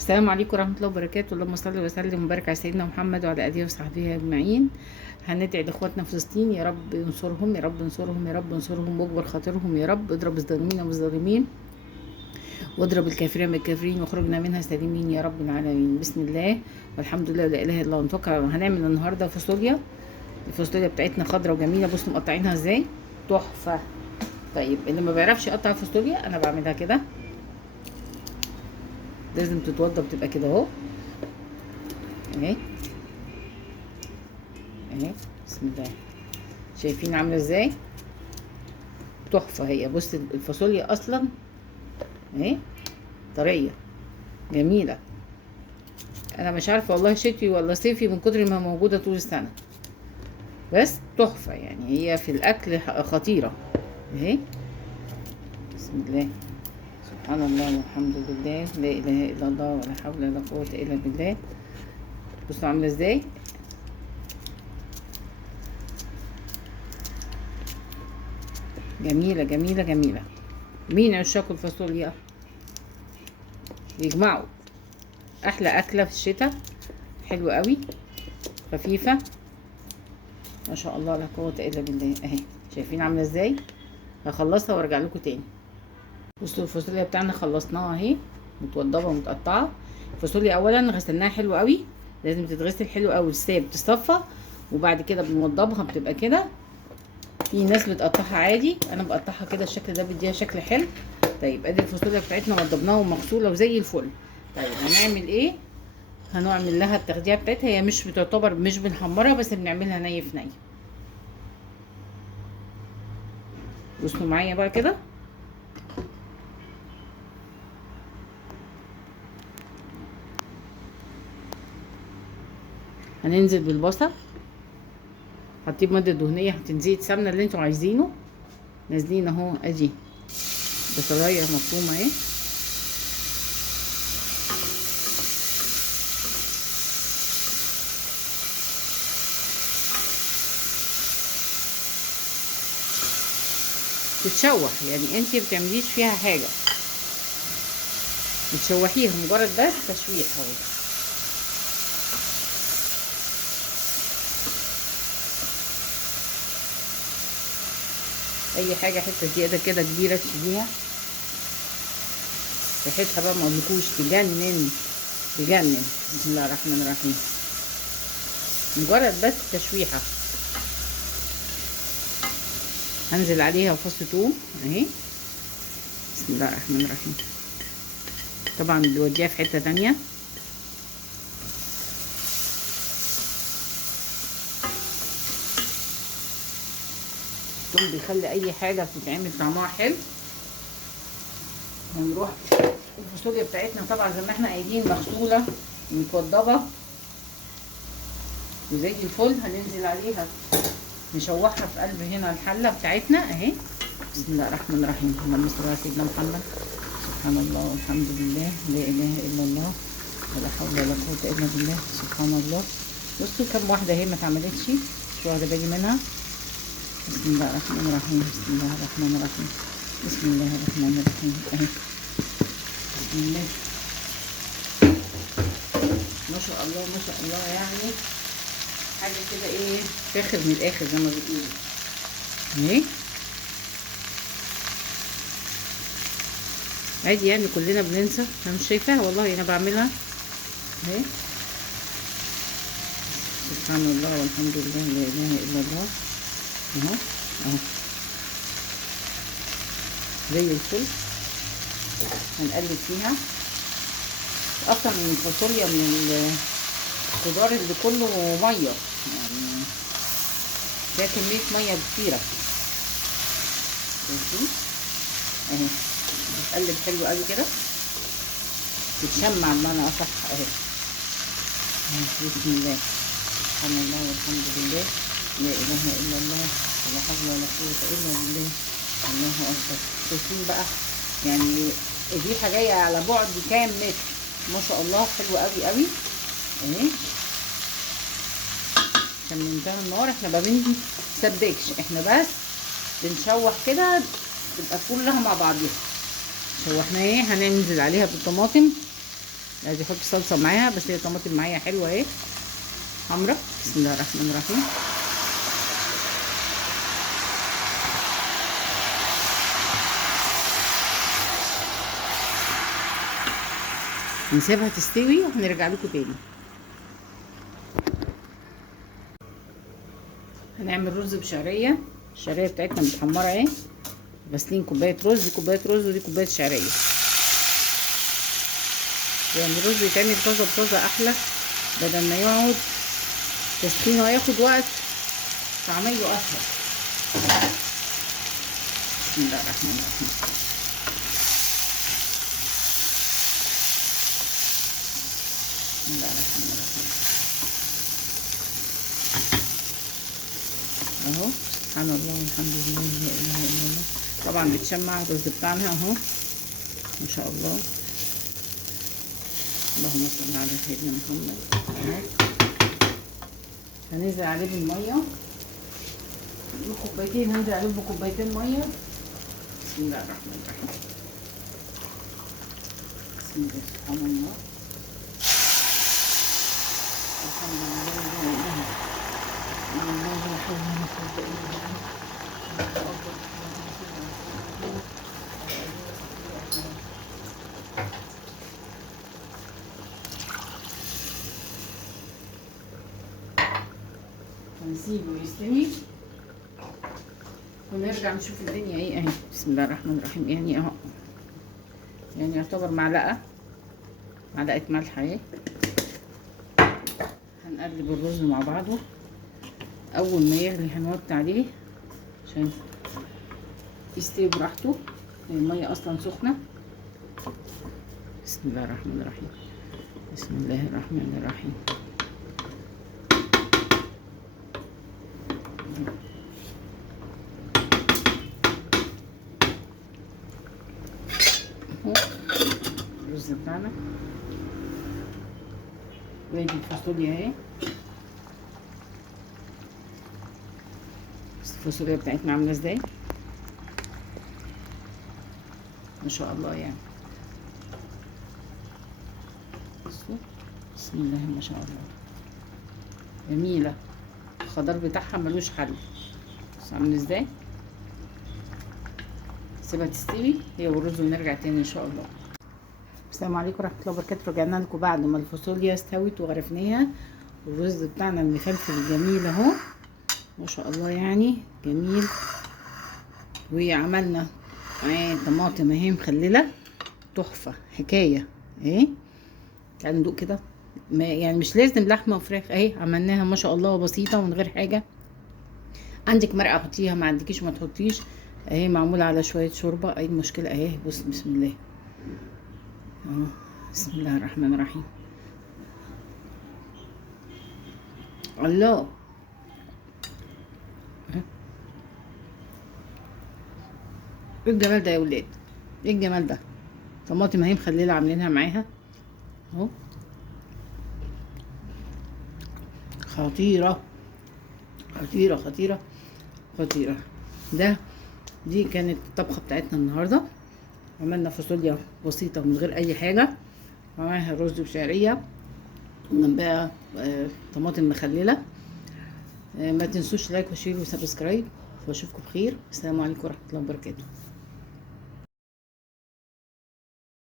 السلام عليكم ورحمة الله وبركاته. اللهم صل وسلم وبارك على سيدنا محمد وعلى آله وصحبه أجمعين. هندعي لإخواتنا في فلسطين، يا رب ينصرهم، يا رب ينصرهم، يا رب ينصرهم واجبر خاطرهم، يا رب اضرب الظالمين بالظالمين واضرب الكافرين بالكافرين واخرجنا منها سالمين يا رب العالمين. بسم الله والحمد لله ولا إله إلا الله. نتوكل. هنعمل النهارده فاصوليا. الفاصوليا بتاعتنا خضرة وجميلة. بصوا مقطعينها ازاي، تحفة. طيب اللي ما بيعرفش يقطع فاصوليا انا بعملها كده، لازم تتوضى بتبقى كده اهو، اهي اهي. بسم الله. شايفين عامله ازاي؟ تحفه. هي بص الفاصوليا اصلا اهي طريه جميله. انا مش عارفه والله شتوي ولا صيفي من كتر ما موجوده طول السنه، بس تحفه يعني. هي في الاكل خطيره اهي. بسم الله. سبحان الله والحمد لله لا اله الا الله ولا حول ولا قوه الا بالله. بصوا عامله ازاي، جميله جميله جميله. مين عشاق الفاصوليا يجمعوا. احلى اكله في الشتاء، حلوه قوي، خفيفه، ما شاء الله لا قوه الا بالله. اهي شايفين عامله ازاي. هخلصها وارجع لكم تاني. بصوا الفاصوليا بتاعنا خلصناها اهي، متوضبه ومتقطعه. الفاصوليا اولا غسلناها حلو قوي، لازم تتغسل حلو قوي، الساب بتصفى وبعد كده بنوضبها بتبقى كده. في ناس بتقطعها عادي، انا بقطعها كده الشكل ده بيديها شكل حلو. طيب ادي الفاصوليا بتاعتنا وضبناها ومغسوله وزي الفل. طيب هنعمل ايه؟ هنعمل لها التغذيه بتاعتها. هي مش بتعتبر مش بنحمرها، بس بنعملها ني في ني. بصوا معايا بقى كده. هننزل بالبصل، حاطين ماده دهنيه، حاطين زيت سمنه اللي انتوا عايزينه. نازلين اهو، ادي بصلايه مفرومه اهي. تتشوح يعني، انتي بتعمليش فيها حاجه، بتشوحيها مجرد بس تشويح اهو. اي حاجه حته زياده كده كبيره تشيليها، ريحتها بقى ما اقولكوش تجنن تجنن. بسم الله الرحمن الرحيم. مجرد بس تشويحه. هنزل عليها فص ثوم اهي. بسم الله الرحمن الرحيم. طبعا بيوديها في حته تانية. الثوم بيخلي اي حاجه بتتعمل طعمها حلو. هنروح الفاصوليا بتاعتنا طبعا زي ما احنا قايلين مغسوله متوضبه وزي الفل. هننزل عليها نشوحها في قلب هنا الحله بتاعتنا اهي. بسم الله الرحمن الرحيم. اللهم صل على سيدنا محمد. سبحان الله والحمد لله لا اله الا الله ولا حول ولا قوه الا بالله. سبحان الله. بصوا كم واحده اهي ما اتعملتش، مش واخده بالي منها. بسم الله الرحمن الرحيم. بسم الله الرحمن الرحيم. بسم الله الرحمن الرحيم اهي. بسم الله ما شاء الله ما شاء الله. يعني حاجه كده ايه، فاخر من الاخر زي ما بيقولوا اهي. عادي يعني، كلنا بننسى. انا مش شايفاها والله، انا بعملها اهي. سبحان الله والحمد لله لا اله الا الله اهو اهو زي الفل. هنقلب فيها. اصلا من الفاصوليا من الخضار اللي كله ميه، يعني فيها كميه ميه كتيره. شايفين اهي، بتقلب حلو قوي كده، بتشمع بمعنى اصح اهي. بسم الله. سبحان الله والحمد لله لا اله الا الله ولا حول ولا قوه الا بالله. الله اكبر. شايفين بقى يعني الريحه جايه على بعد كام متر، ما شاء الله. حلوه قوي قوي اهي. كملتها النار. احنا ما بنسبكش، احنا بس بنشوح كده تبقى كلها مع بعضيها. شوحناها اهي. هننزل عليها بالطماطم عايز يحط صلصه معاها، بس هي طماطم معايا حلوه اهي حمرا. بسم الله الرحمن الرحيم. نسيبها تستوي وهنرجع لكم تاني. هنعمل رز بشعريه. الشعريه بتاعتنا متحمره اهي. غاسلين كوبايه رز، دي كوبايه رز ودي كوبايه شعريه. يعني الرز يتعمل طازه بطازه احلى، بدل ما يقعد تسخينه هياخد وقت، فعمله اسهل. بسم الله الرحمن الرحيم. بسم الله الرحمن الرحيم. اهو سبحان الله والحمد لله لا اله الا الله. طبعا بتشمع الرز بتاعنا اهو ما شاء الله. اللهم صل على سيدنا محمد. اهو هننزل عليه بالميه بكوبايتين، هننزل عليه بكوبايتين ميه. بسم الله الرحمن الرحيم. بسم الله سبحان الله. الحمد لله لا اله الا الله لا حول ولا قوه الا بالله. هنسيبه يستوي ونرجع نشوف الدنيا ايه اهي. بسم الله الرحمن الرحيم. يعني اهو، يعني يعتبر معلقه ملح اهي. هنقلب الرز مع بعضه. اول ما يغلي هنوطي عليه عشان يستوي براحته، الميه اصلا سخنه. بسم الله الرحمن الرحيم. بسم الله الرحمن الرحيم. الرز بتاعنا وادي الفاصوليا اهي. الفاصوليا بتاعتنا عامله ازاي ما شاء الله يعني. بصوا بسم الله ما شاء الله جميله. الخضار بتاعها ملوش حل. بصوا عامل ازاي. سيبها تستوي هي والرز ونرجع تاني ان شاء الله. السلام عليكم ورحمه الله وبركاته. رجعنا لكم بعد ما الفاصوليا استوت وغرفناها، والرز بتاعنا المفلفل الجميل اهو ما شاء الله يعني جميل. وعملنا طماطم اهي مخلله تحفه حكايه اهي. تعالوا ندوق كده، يعني مش لازم لحمه وفراخ اهي، عملناها ما شاء الله بسيطه من غير حاجه. عندك مرقه حطيها، ما عندكيش ما تحطيش اهي. معموله على شويه شوربه، اي مشكله اهي. بص بسم الله اهو. بسم الله الرحمن الرحيم. الله ايه الجمال ده يا ولاد، ايه الجمال ده. طماطم اهي مخلله عاملينها معاها اهو. خطيره خطيره خطيره خطيره. دي كانت الطبخه بتاعتنا النهارده. عملنا فاصوليا بسيطه من غير اي حاجه، ومعاها رز وشعريه وجنبها طماطم مخلله. ما تنسوش لايك وشير وسبسكرايب، واشوفكم بخير. السلام عليكم ورحمه الله وبركاته.